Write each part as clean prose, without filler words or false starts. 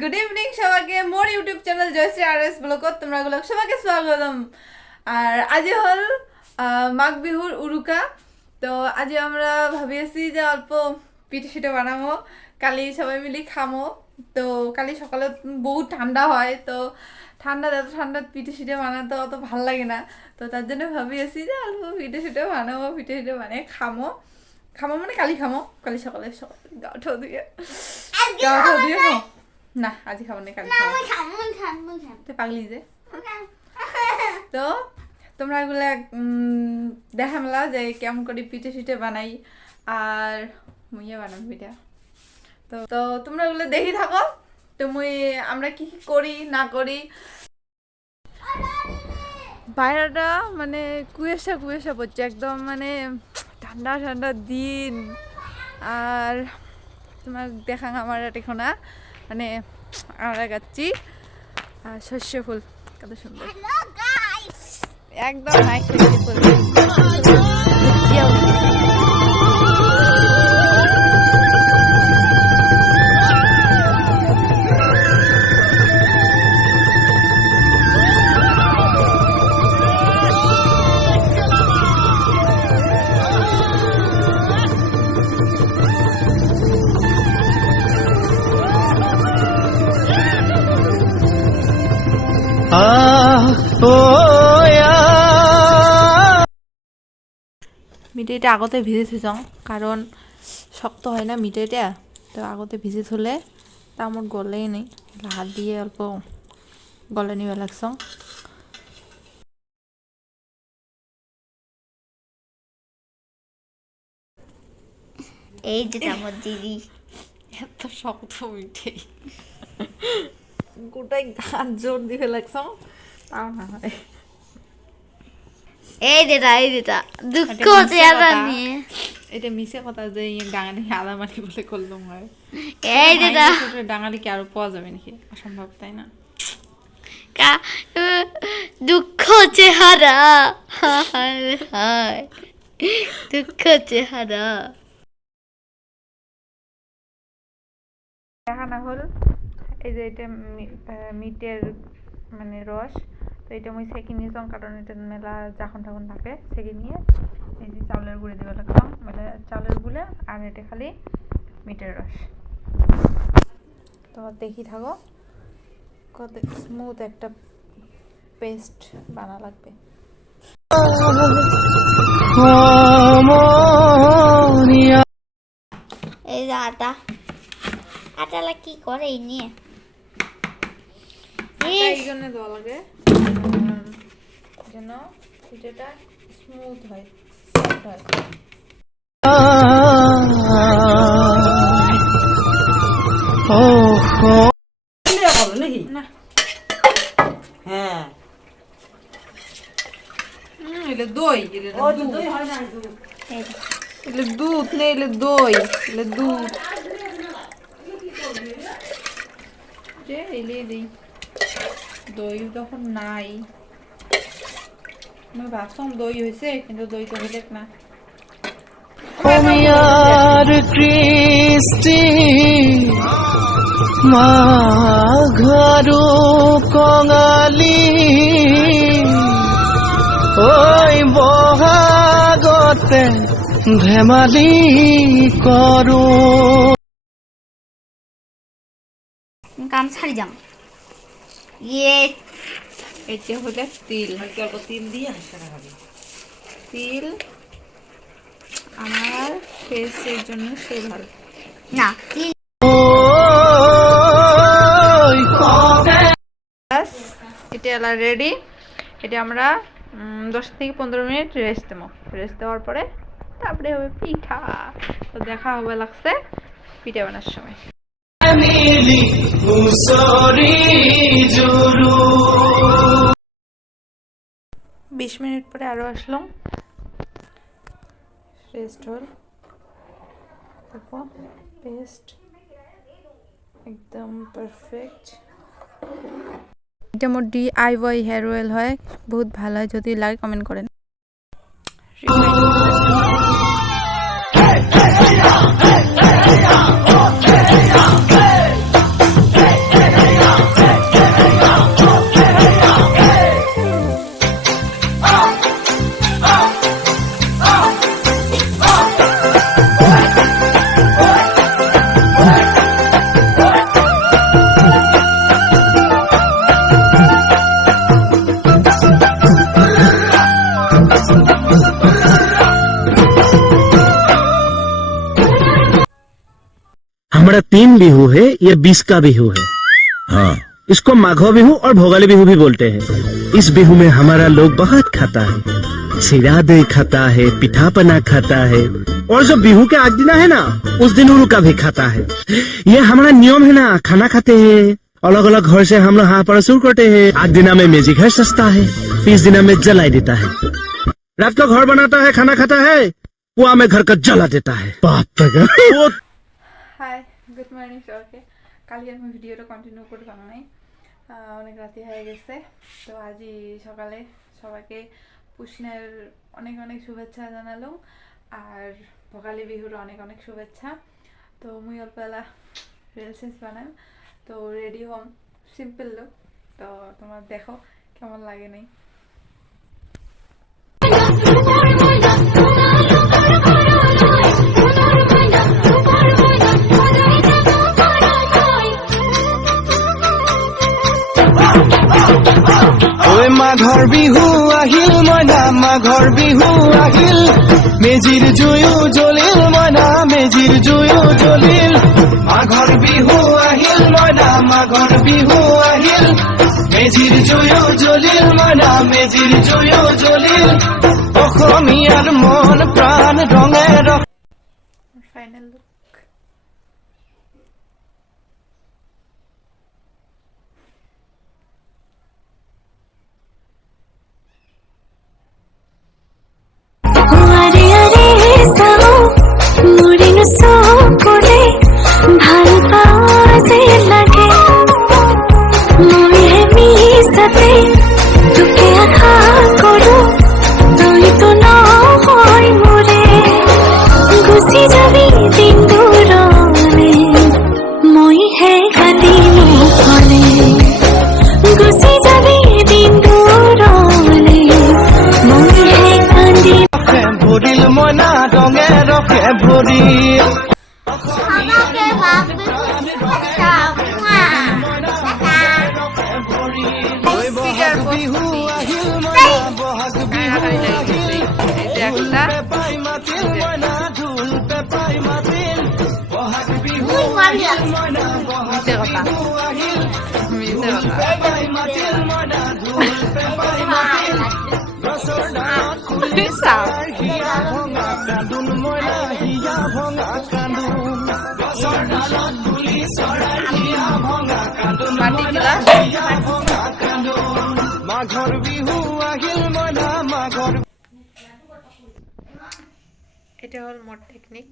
Good evening সবাইকে মোর YouTube channel Jayashree RS ব্লগত তোমরা সবাইকে স্বাগতম। আর আজি হল মাঘ বিহুর উৰুকা। তো আজি আমরা ভাবি আছি যে অল্প পিঠে সিঠে বানাবো, কালি সবাই মিলে খামো। তো কালি সকালে বহুত ঠান্ডা হয়, তো ঠান্ডা পিঠে সিঠে বানাতে অত ভাল লাগে না। তো তার জন্য ভাবি আছি যে অল্প পিঠে সিঠে বানাবো, পিঠে সিঠে বানিয়ে খামো মানে কালি খামো, কালি সকালে গা ঠা দিয়ে খাও না, আজি খাবো না, কালি খাবো। তুই পাগলি যে। তো তোমরা এগুলা দেখামলা যে কেমন করে পিঠে সিঠে বানাই আর মুইয়া বানাম পিঠা। তো তোমরা এগুলো দেখি থাকো। তো আমরা কি করি না করি। বাইরেটা মানে কুয়াশা পড়ছে একদম, মানে ঠান্ডা দিন। আর তোমার দেখাং আমার এখন মানে আমরা গাচ্ছি শস্য ফুল, কত সুন্দর একদম নাইস শস্য ফুল। মিঠাইটা আগতে ভিজে থুইছং, কারণ শক্ত হয় না মিঠাইটা। তো আগতে ভিজে থলে তা আমার গলেই নেই, হাত দিয়ে অল্প গলে নিবে লাগছং। এই যে আমার দিদি এত শক্ত মিঠাই, গোটাই গাছ জোর দিবে লাগছং, তাও না হয়। এই যেটা দুঃখ চেহারা নিয়ে এটা মিশে কথা যে ডাঙালি আলামানি বলে করলাম হয়। এই যেটা ডাঙালি কি আরো পাওয়া যাবে নাকি? অসম্ভব, তাই না? দুঃখ চেহারা, হায় দুঃখ চেহারা। দেখানো হল এই যে এটা মিটের মানে রস। তো এটা আমি সেঁকে নিয়েছিলাম, কারণ এটা মেলা যখন তখন থাকে। সেঁকে নিয়ে এই যে চাউলের গুঁড়ে দেওয়া লাগতাম, মানে চাউলের গুঁড়ে আর এটা খালি মিটের রস। তো দেখি থাকো কত স্মুথ একটা পেস্ট বানা লাগবে। এই যে আটালা কি করে এই নিয়ে এই জন্য দেওয়া লাগে যেন পিঠাটা স্মুথ হয়, সফট হয়। না হ্যাঁ এলে দই, এলে দুধ নেই, এলে দই, এলে দুধ যে এলে দিই। দই তখন নাই, আমি ভাবছিলাম দই হয়েছে, কিন্তু দই তো হইলে না। কৃষ্টি মাঘারু কঙালী ওই বহাগতে ধেমালি করু। কাম ছাড়ি যাম। ইয়ে এটা হলে তিল, তিল দিয়ে তিল আমার ফেসের জন্য সে ভালো না। তিল এটা এলা রেডি। এটা আমরা 10 থেকে 15 মিনিট রেস্ট দেবো। রেস্ট দেওয়ার পরে তারপরে হবে পিঠা। তো দেখা হবে লাগছে পিঠা বানার সময়। 20 মিনিট পরে আরো আসলাম, রেস্ট হল। দেখো পেস্ট একদম পারফেক্ট। এটা মোর DIY হেয়ার অয়েল হয়, বহুত ভালো হয়। যদি লাগে কমেন্ট করেন। हमारा 3 बिहू है, ये 20 का बिहू है। हाँ, इसको माघो बिहू और भोगाली बिहू भी बोलते हैं। इस बिहू में हमारा लोग बहुत खाता है, सिरा दही खाता है, पिठा पना खाता है, और जो बिहू के आज दिन है ना, उस दिन उरुका भी खाता है। ये हमारा नियम है ना, खाना खाते हैं अलग अलग घर से, हम लोग हाँ पर शुरू करते हैं। 8 दिना में मेजी घर सस्ता है, 30 दिना में जलाई देता है। रात को घर बनाता है, खाना खाता है, पुआ में घर का जला देता है। बाप रे। হাই গুড মর্নিং সবাইকে। কালকে আমি ভিডিওটা কন্টিনিউ করে পারলাম নাই, অনেক রাতি হয়ে গেছে। তো আজি সকালে সবাইকে পুষ্ণের অনেক অনেক শুভেচ্ছা জানালাম, আর ভোগালী বিহুর অনেক অনেক শুভেচ্ছা। তো মুই অল্প এলা রিলস বানাম, তো রেডি হম, সিম্পল লুক। তো তোমার দেখো কেমন লাগে নাই। ওই মাঘৰ বিহু আহিল মইনা, মাঘৰ বিহু আহিল, মেজিৰ জুয়ো জ্বলিল মইনা, মেজিৰ জুয়ো জ্বলিল। মাঘৰ বিহু আহিল মইনা, মাঘৰ বিহু আহিল, মেজিৰ জুয়ো জ্বলিল মইনা, মেজিৰ জুয়ো জ্বলিল। অসমীয়াৰ মন প্ৰাণ ৰঙে ফাইনাল লুক। সকলে ভাল পাজে লাগে, মই মিছাতে তোকে আশা কৰো, তই তো নহয় মোৰে। গুচি যাবি দিন দূৰলে, মইহে কান্দি মুখলে। গুচি যাবি দিন দূৰলে, মইহে কান্দি ভৰিল মইনা, ৰঙে ৰঙে ভৰিল। Sobake Makarsankrantir বহাগ বিহু আহিল মইনা, বহাগ বিহু আহিল, পেপাই মাতিল মইনা, ঢোল পেপাই মাতিল। বহাগ বিহু আহিল মইনা, বহাগ বিহু আহিল, ঢোল পেপাই মাতিল মইনা, ঢোল পেপাই মাতিল। গছৰ ডালত কুলি চৰাই, হিয়া ভঙা কান্দোন মইনা, হিয়া ভঙা কান্দোন। গছৰ ডালত কুলি চৰাই, হিয়া ভঙা কান্দোন মইনা, হিয়া ভঙা কান্দোন। মাঘৰ বিহু আহিল মইনা, মাঘৰ। এটা হল মোট টেকনিক,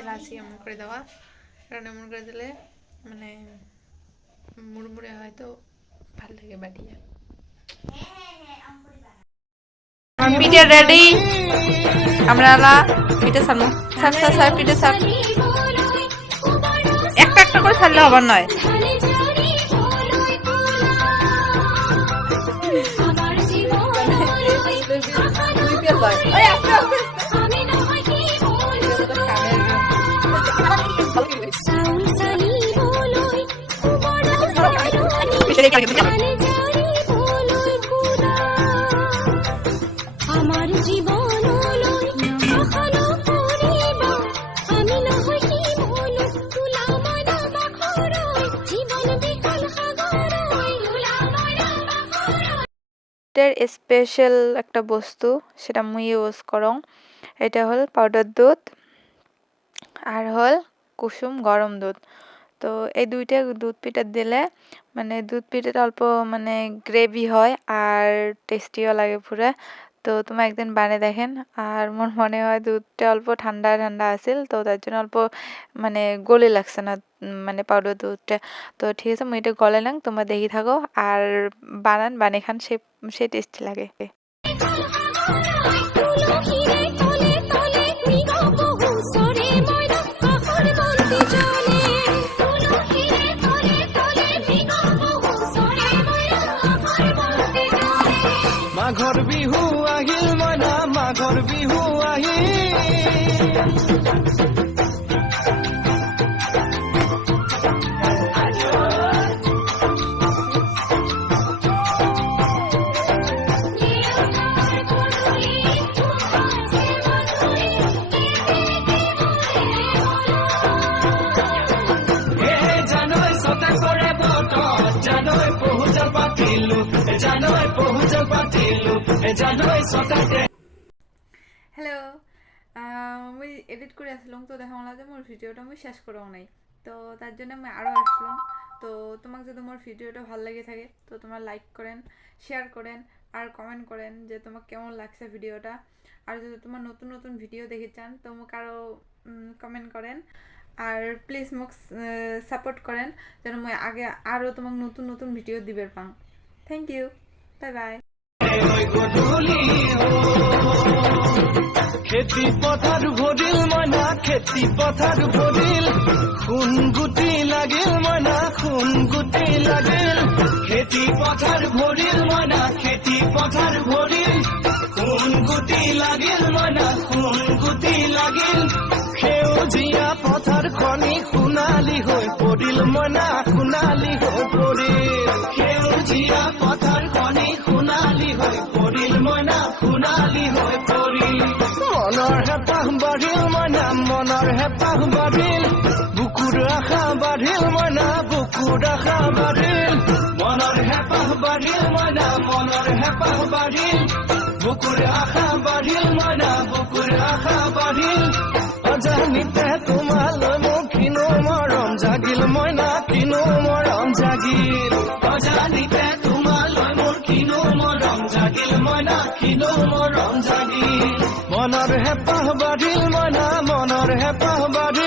এলাচি এমন করে দেওয়া, কারণ এমন করে দিলে মানে মুড়মুড়ে হয়, তো ভালো লাগে বাটিয়া। পিঠে রেডি, আমরা পিঠে সারবো। সার সার সার পিঠে সার, একটা একটা করে সারলে হবার নয়। আমার জীবন সকালো করিবা, আমি নহয় কি বলো, তুলা মানা বাখরই, জীবন বিকল সাগরই, তুলা মানা বাখরই। এটার স্পেশাল একটা বস্তু, সেটা মুই ইউজ করং। এটা হল পাউডার দুধ আর হল কুসুম গরম দুধ। তো এই দুইটা দুধ পিঠা দিলে মানে দুধ পিঠাটা অল্প মানে গ্রেভি হয় আর টেস্টিও লাগে পুরা। তো তুমি একদিন বানিয়ে দেখেন। আর মোর মনে হয় দুধটা অল্প ঠান্ডা ঠান্ডা আছিল, তো তার জন্য অল্প মানে গলে লাগছে না মানে পাউডার দুধটা। তো ঠিক আছে, মুই এটা গলে নাং, তোমরা দেখি থাকো আর বানিয়ে খান, সে টেস্টি লাগে। মাঘৰ বিহু আহিল মইনা, মাঘৰ বিহু আহিল। জানৈ সকাতে হ্যালো মুই এডিট করে আসলাম তো দেখা হলো যে মোর ভিডিওটা মুই শেষ করাও নাই তো তার জন্য আমি আরও আসলাম তো তোমাকে যদি মোর ভিডিওটা ভালো লেগে থাকে তো তোমরা লাইক করেন শেয়ার করেন আর কমেন্ট করেন যে তোমার কেমন লাগছে ভিডিওটা আর যদি তোমার নতুন নতুন ভিডিও দেখে চান তো মোক আরও কমেন্ট করেন আর প্লিজ মোক সাপোর্ট করেন যেন মই আগে আরও তোমাক নতুন নতুন ভিডিও দিবার পাম থ্যাংক ইউ বাই বাই খেতি পথাৰ ভৰিল মনা খেতি পথাৰ ভৰিল খুন গুটি লাগিল মনা খুন গুটি লাগিল খেতি পথাৰ ভৰিল মনা খেতি পথাৰ ভৰিল খুন গুটি লাগিল মনা খুন গুটি লাগিল সেউজীয়া পথাৰ খনি সোণালী হৈ পৰিল মনা সোণালী হৈ পৰিল সেউজীয়া পথাৰ খনি সোণালী হৈ পৰিল মনা সোণালী হৈ পৰিল মনৰ হেঁপাহ বাঢ়িল মনা মনৰ হেঁপাহ বাঢ়িল বুকুৰ আশা বাঢ়িল মনা বুকুৰ আশা বাঢ়িল মনৰ হেঁপাহ বাঢ়িল মনা মনৰ হেঁপাহ বাঢ়িল বুকুৰ আশা বাঢ়িল মনা বুকুৰ আশা বাঢ়িল অজানিতে তোমালৈ মোৰ কিনো মৰম জাগিল মইনা কিনো মৰম জাগিল অজানিতে তোমালৈ মোৰ কিনো মৰম জাগিল মইনা কিনো মৰম জাগিল মনৰ হেঁপাহ বাঢ়িল মনা মনৰ হেঁপাহ বাঢ়িল